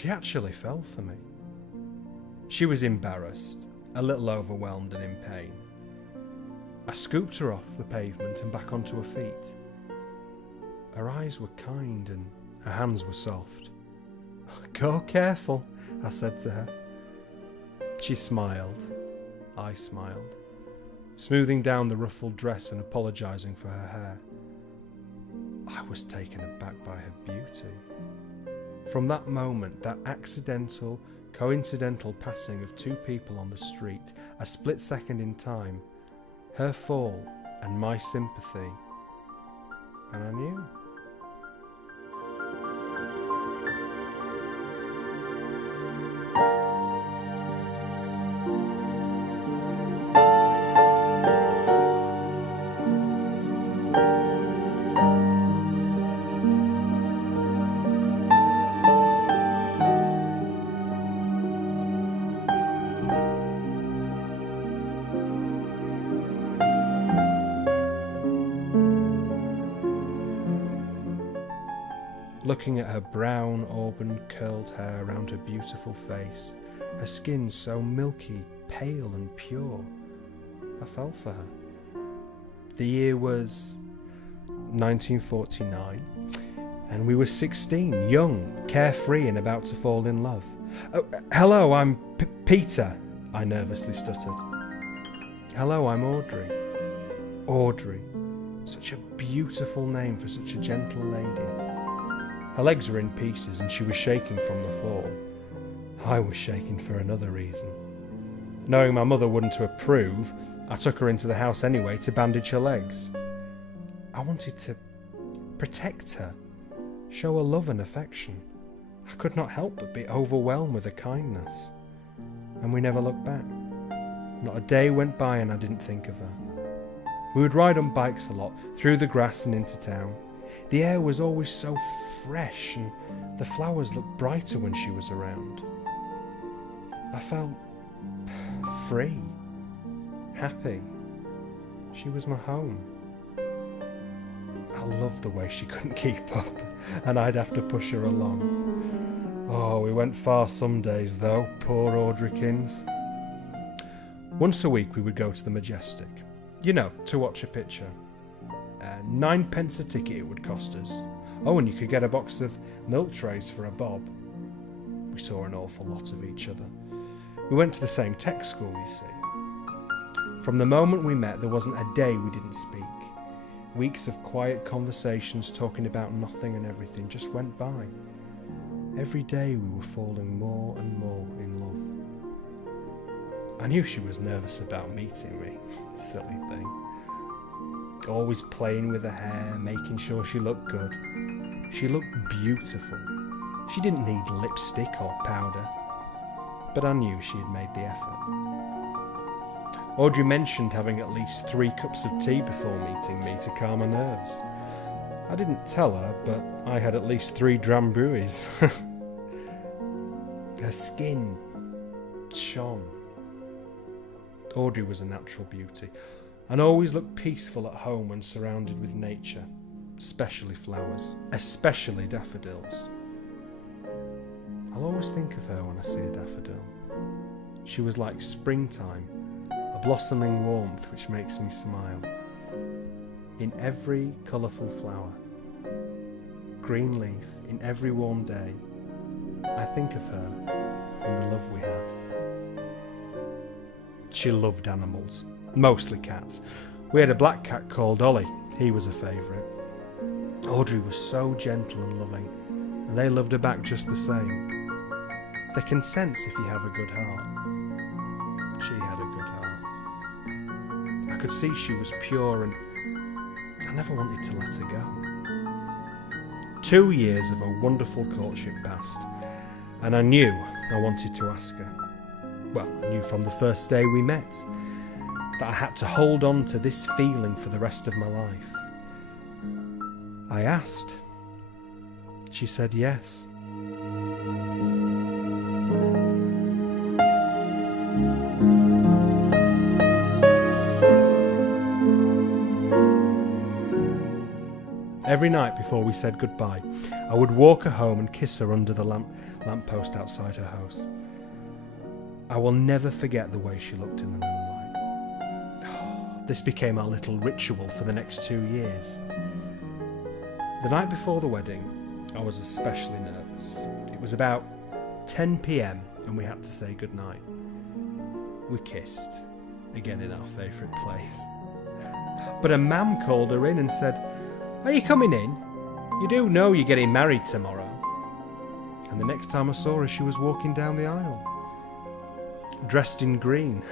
She actually fell for me. She was embarrassed, a little overwhelmed and in pain. I scooped her off the pavement and back onto her feet. Her eyes were kind and her hands were soft. "Go careful," I said to her. She smiled. I smiled, smoothing down the ruffled dress and apologising for her hair. I was taken aback by her beauty. From that moment, that accidental, coincidental passing of two people on the street, a split second in time, her fall and my sympathy, and I knew. Looking at her brown, auburn, curled hair around her beautiful face, her skin so milky, pale and pure, I fell for her. The year was 1949, and we were 16, young, carefree and about to fall in love. "Oh, hello, I'm Peter," I nervously stuttered. "Hello, I'm Audrey." Audrey, such a beautiful name for such a gentle lady. Her legs were in pieces and she was shaking from the fall. I was shaking for another reason. Knowing my mother wouldn't approve, I took her into the house anyway to bandage her legs. I wanted to protect her, show her love and affection. I could not help but be overwhelmed with her kindness. And we never looked back. Not a day went by and I didn't think of her. We would ride on bikes a lot, through the grass and into town. The air was always so fresh and the flowers looked brighter when she was around. I felt free, happy. She was my home. I loved the way she couldn't keep up and I'd have to push her along. Oh, we went far some days though, poor Audrykins. Once a week we would go to the Majestic, to watch a picture. 9p a ticket it would cost us. Oh, and you could get a box of milk trays for a bob. We saw an awful lot of each other. We went to the same tech school, you see. From the moment we met, there wasn't a day we didn't speak. Weeks of quiet conversations talking about nothing and everything just went by. Every day we were falling more and more in love. I knew she was nervous about meeting me. Silly thing. Always playing with her hair, making sure she looked good. She looked beautiful. She didn't need lipstick or powder. But I knew she had made the effort. Audrey mentioned having at least 3 cups of tea before meeting me to calm her nerves. I didn't tell her, but I had at least 3 drambuis. Her skin shone. Audrey was a natural beauty, and always looked peaceful at home when surrounded with nature, especially flowers, especially daffodils. I'll always think of her when I see a daffodil. She was like springtime, a blossoming warmth which makes me smile. In every colourful flower, green leaf, in every warm day, I think of her and the love we had. She loved animals. Mostly cats. We had a black cat called Ollie. He was a favourite. Audrey was so gentle and loving, and they loved her back just the same. They can sense if you have a good heart. She had a good heart. I could see she was pure and I never wanted to let her go. 2 years of a wonderful courtship passed, and I knew I wanted to ask her. Well, I knew from the first day we met that I had to hold on to this feeling for the rest of my life. I asked. She said yes. Every night before we said goodbye, I would walk her home and kiss her under the lamppost outside her house. I will never forget the way she looked in the moonlight. This became our little ritual for the next 2 years. The night before the wedding, I was especially nervous. It was about 10 p.m. and we had to say goodnight. We kissed, again in our favourite place. But a man called her in and said, "Are you coming in? You do know you're getting married tomorrow." And the next time I saw her, she was walking down the aisle, dressed in green.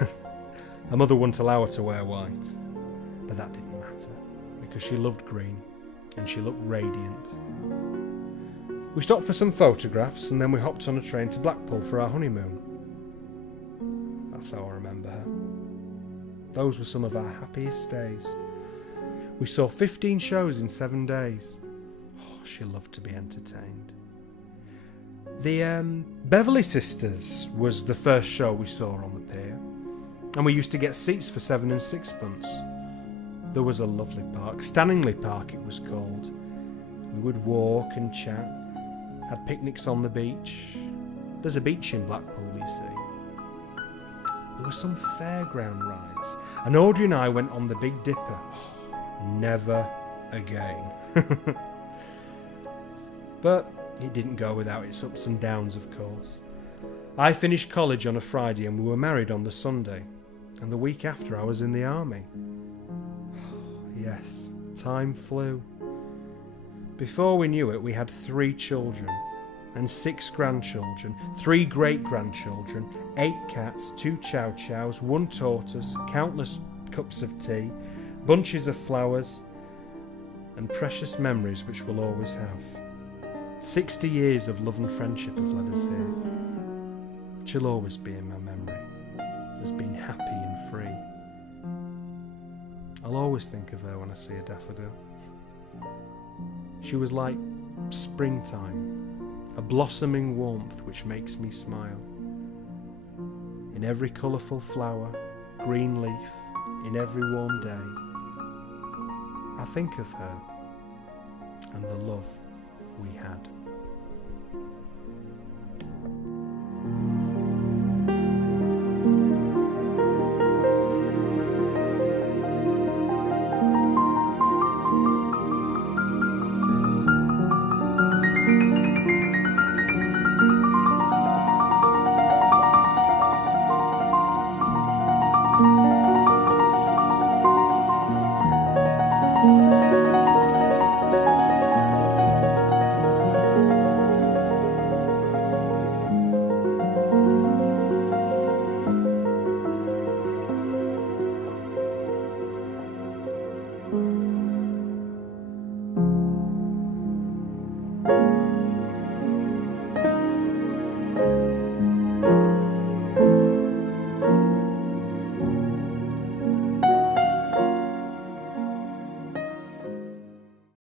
Her mother wouldn't allow her to wear white, but that didn't matter, because she loved green, and she looked radiant. We stopped for some photographs, and then we hopped on a train to Blackpool for our honeymoon. That's how I remember her. Those were some of our happiest days. We saw 15 shows in 7 days. She loved to be entertained. The Beverley Sisters was the first show we saw on the pier, and we used to get seats for 7 and 6pence. There was a lovely park, Stanningley Park it was called. We would walk and chat, had picnics on the beach. There's a beach in Blackpool, you see. There were some fairground rides, and Audrey and I went on the Big Dipper. Never again. But it didn't go without its ups and downs, of course. I finished college on a Friday and we were married on the Sunday, and the week after I was in the army. Yes, time flew. Before we knew it, we had 3 children and 6 grandchildren, 3 great-grandchildren, 8 cats, 2 chow-chows, 1 tortoise, countless cups of tea, bunches of flowers, and precious memories which we'll always have. 60 years of love and friendship have led us here. She'll always be in my memory, as being happy and free. I'll always think of her when I see a daffodil. She was like springtime, a blossoming warmth which makes me smile. In every colourful flower, green leaf, in every warm day, I think of her and the love we had.